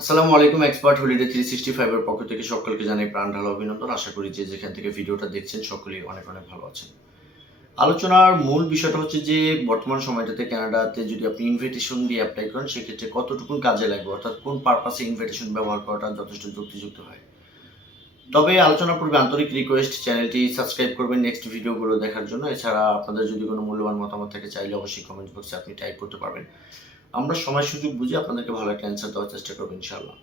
আসসালামু আলাইকুম expert holiday three sixty ফাইভের পক্ষ থেকে সকলকে জানাই প্রাণ ঢালা অভিনন্দন। আশা করি যে যেখান থেকে ভিডিওটা দেখছেন, সকলেই অনেক অনেক ভালো আছেন। আলোচনার মূল বিষয়টা হচ্ছে যে, বর্তমান সময়টাতে কানাডাতে যদি আপনি ইনভিটেশন দিয়ে অ্যাপ্লাই করেন, সেক্ষেত্রে কতটুকু কাজে লাগবে? অর্থাৎ কোন পারপাসে ইনভিটেশন ব্যবহার করাটা যথেষ্ট যুক্তিযুক্ত হয়? তবে আলোচনার পূর্বে আন্তরিক রিকোয়েস্ট চ্যানেলটি সাবস্ক্রাইব করবেন নেক্সট ভিডিওগুলো দেখার জন্য। এছাড়া আপনাদের যদি কোনো মূল্যবান মতামত থাকে, চাইলে অবশ্যই কমেন্ট বক্সে আপনি টাইপ করতে পারবেন। আমরা সময় সুযোগ বুঝে আপনাদেরকে ভালো একটা অ্যান্সার দেওয়ার চেষ্টা করব ইনশাল্লাহ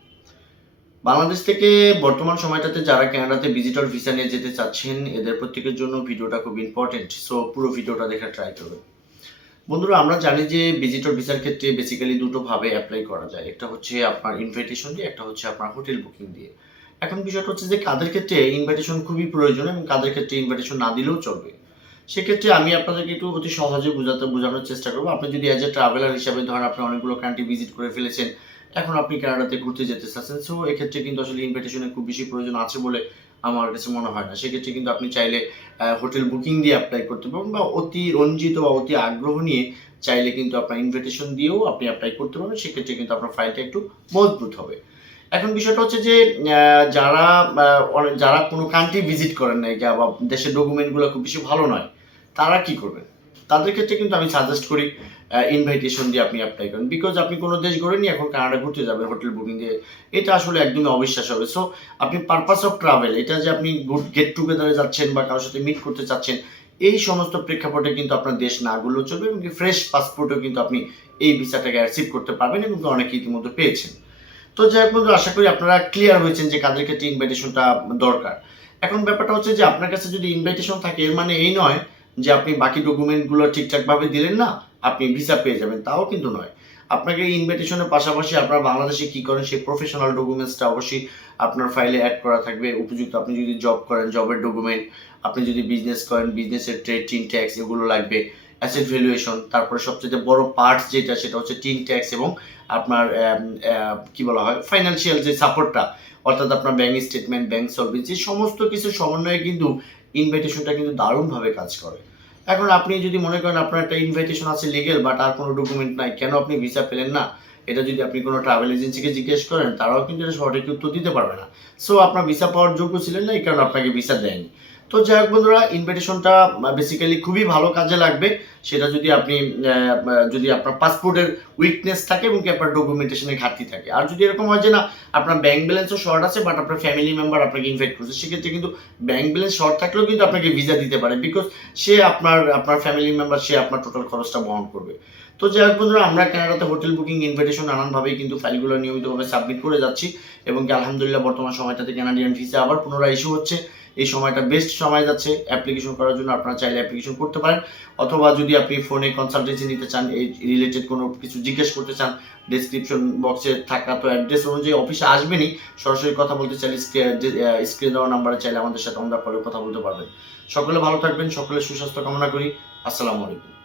বাংলাদেশ থেকে বর্তমান সময়টাতে যারা কানাডাতে ভিজিটর ভিসা নিয়ে যেতে চাচ্ছেন, এদের প্রত্যেকের জন্য ভিডিওটা খুব ইম্পর্টেন্ট সো পুরো ভিডিওটা দেখার ট্রাই করবেন। বন্ধুরা, আমরা জানি যে ভিজিটর ভিসার ক্ষেত্রে বেসিক্যালি দুটো ভাবে অ্যাপ্লাই করা যায়। একটা হচ্ছে আপনার ইনভাইটেশন দিয়ে, একটা হচ্ছে আপনার হোটেল বুকিং দিয়ে। এখন বিষয়টা হচ্ছে যে কাদের ক্ষেত্রে ইনভিটেশন খুবই প্রয়োজন এবং কাদের ক্ষেত্রে ইনভিটেশন না দিলেও চলবে। সেক্ষেত্রে আমি আপনাদেরকে একটু অতি সহজে বোঝাতে বোঝানোর চেষ্টা করব। আপনি যদি অ্যাজ এ ট্রাভেলার হিসাবে ধরেন আপনি অনেকগুলো কান্ট্রি ভিজিট করে ফেলেছেন, এখন আপনি কানাডাতে ঘুরতে যেতে চাচ্ছেন সো এক্ষেত্রে কিন্তু আসলে ইনভিটেশনের খুব বেশি প্রয়োজন আছে বলে আমার কাছে মনে হয় না। সেক্ষেত্রে কিন্তু আপনি চাইলে হোটেল বুকিং দিয়ে অ্যাপ্লাই করতে পারবেন বা অতি রঞ্জিত বা অতি আগ্রহ নিয়ে চাইলে কিন্তু আপনার ইনভিটেশন দিয়েও আপনি অ্যাপ্লাই করতে পারবেন। সেক্ষেত্রে কিন্তু আপনার ফাইলটা একটু মজবুত হবে। এখন বিষয়টা হচ্ছে যে যারা যারা কোনো কান্ট্রি ভিজিট করেন নাই বা দেশের ডকুমেন্টগুলো খুব বেশি ভালো নয়, তারা কি করবেন? তাদের ক্ষেত্রে কিন্তু আমি সাজেস্ট করি ইনভাইটেশন দিয়ে আপনি অ্যাপ্লাই করেন। বিকজ আপনি কোনো দেশ ঘুরেনি এখন কানাডা ঘুরতে যাবেন হোটেল বুকিং দিয়ে এটা আসলে একদমই অবিশ্বাস হবে। সো আপনি পারপাস অফ ট্রাভেল এটা যে আপনি গেট টুগেদারে যাচ্ছেন বা কারোর সাথে মিট করতে চাচ্ছেন, এই সমস্ত প্রেক্ষাপটে কিন্তু আপনার দেশ না গুলো চলবে এবং ফ্রেশ পাসপোর্টও কিন্তু আপনি এই ভিসাটাকে অ্যাচিভ করতে পারবেন এবং অনেকে ইতিমধ্যে পেয়েছেন। তো যাই হোক আশা করি আপনারা ক্লিয়ার হয়েছেন যে কাদের ক্ষেত্রে ইনভাইটেশনটা দরকার। এখন ব্যাপারটা হচ্ছে যে আপনার কাছে যদি ইনভাইটেশন থাকে, এর মানে এই নয় যে আপনি বাকি ডকুমেন্টগুলো ঠিকঠাকভাবে দিলেন না, আপনি ভিসা পেয়ে যাবেন, তাও কিন্তু নয়। আপনাকে ইনভাইটেশনের পাশাপাশি আপনার বাংলাদেশে কি করেন, সেই প্রফেশনাল ডকুমেন্টসটা অবশ্যই আপনার ফাইলে অ্যাড করা থাকবে। উপযুক্ত আপনি যদি জব করেন জবের ডকুমেন্ট আপনি যদি বিজনেস করেন বিজনেসের ট্রেড টিন ট্যাক্স এগুলো লাগবে। অ্যাসেট ভ্যালুয়েশন তারপরে সবচেয়ে বড় পার্টস যেটা, সেটা হচ্ছে টিন ট্যাক্স এবং আপনার কি বলা হয় ফাইন্যান্সিয়াল যে সাপোর্টটা অর্থাৎ আপনার ব্যাংক স্টেটমেন্ট ব্যাংক সলভেন্সি সমস্ত কিছু সমন্বয়ে কিন্তু ইনভাইটেশনটা কিন্তু দারুণভাবে কাজ করে। এখন আপনি যদি মনে করেন আপনার একটা ইনভাইটেশন আছে লিগেল বাট আর কোনো ডকুমেন্ট নাই, কেন আপনি ভিসা পেলেন না? এটা যদি আপনি কোনো ট্রাভেল এজেন্সিকে জিজ্ঞেস করেন, তারাও কিন্তু এটা সঠিক উত্তর দিতে পারবে না। সো আপনার ভিসা পাওয়ার যোগ্য ছিলেন না, এই কারণে আপনাকে ভিসা দেয়নি। তো যাই হোক বন্ধুরা ইনভিটেশনটা বেসিক্যালি খুবই ভালো কাজে লাগবে। সেটা যদি আপনি যদি আপনার পাসপোর্টের উইকনেস থাকে এবং কি আপনার ডকুমেন্টেশনের ঘাটতি থাকে। আর যদি এরকম হয় যে না, আপনার ব্যাংক ব্যালেন্সও শর্ট আছে বাট আপনার ফ্যামিলি মেম্বার আপনাকে ইনভাইট করছে, সেক্ষেত্রে কিন্তু ব্যাংক ব্যালেন্স শর্ট থাকলেও কিন্তু আপনাকে ভিসা দিতে পারে বিকজ সে আপনার আপনার ফ্যামিলি মেম্বার সে আপনার টোটাল খরচটা বহন করবে। তো যাই হোক বন্ধুরা, আমরা কানাডাতে হোটেল বুকিং ইনভিটেশন নানানভাবেই কিন্তু ফাইলগুলো নিয়মিতভাবে সাবমিট করে যাচ্ছি এবং আলহামদুলিল্লাহ বর্তমান সময়টাতে কানাডিয়ান ভিসা আবার পুনরায় ইস্যু হচ্ছে। এই সময়টা বেস্ট সময় যাচ্ছে অ্যাপ্লিকেশন করার জন্য আপনারা চাইলে অ্যাপ্লিকেশন করতে পারেন। অথবা যদি আপনি ফোনে কনসালটেন্সি নিতে চান, এই রিলেটেড কোনো কিছু জিজ্ঞেস করতে চান ডিসক্রিপশন বক্সে থাকা তো অ্যাড্রেস অনুযায়ী অফিসে আসবেনই। সরাসরি কথা বলতে চাইলে স্ক্রিনে দেওয়া নাম্বারে চাইলে আমাদের সাথে আমরা পরে কথা বলতে পারবেন। সকলে ভালো থাকবেন, সকলে সুস্বাস্থ্য কামনা করি। আসসালামু আলাইকুম।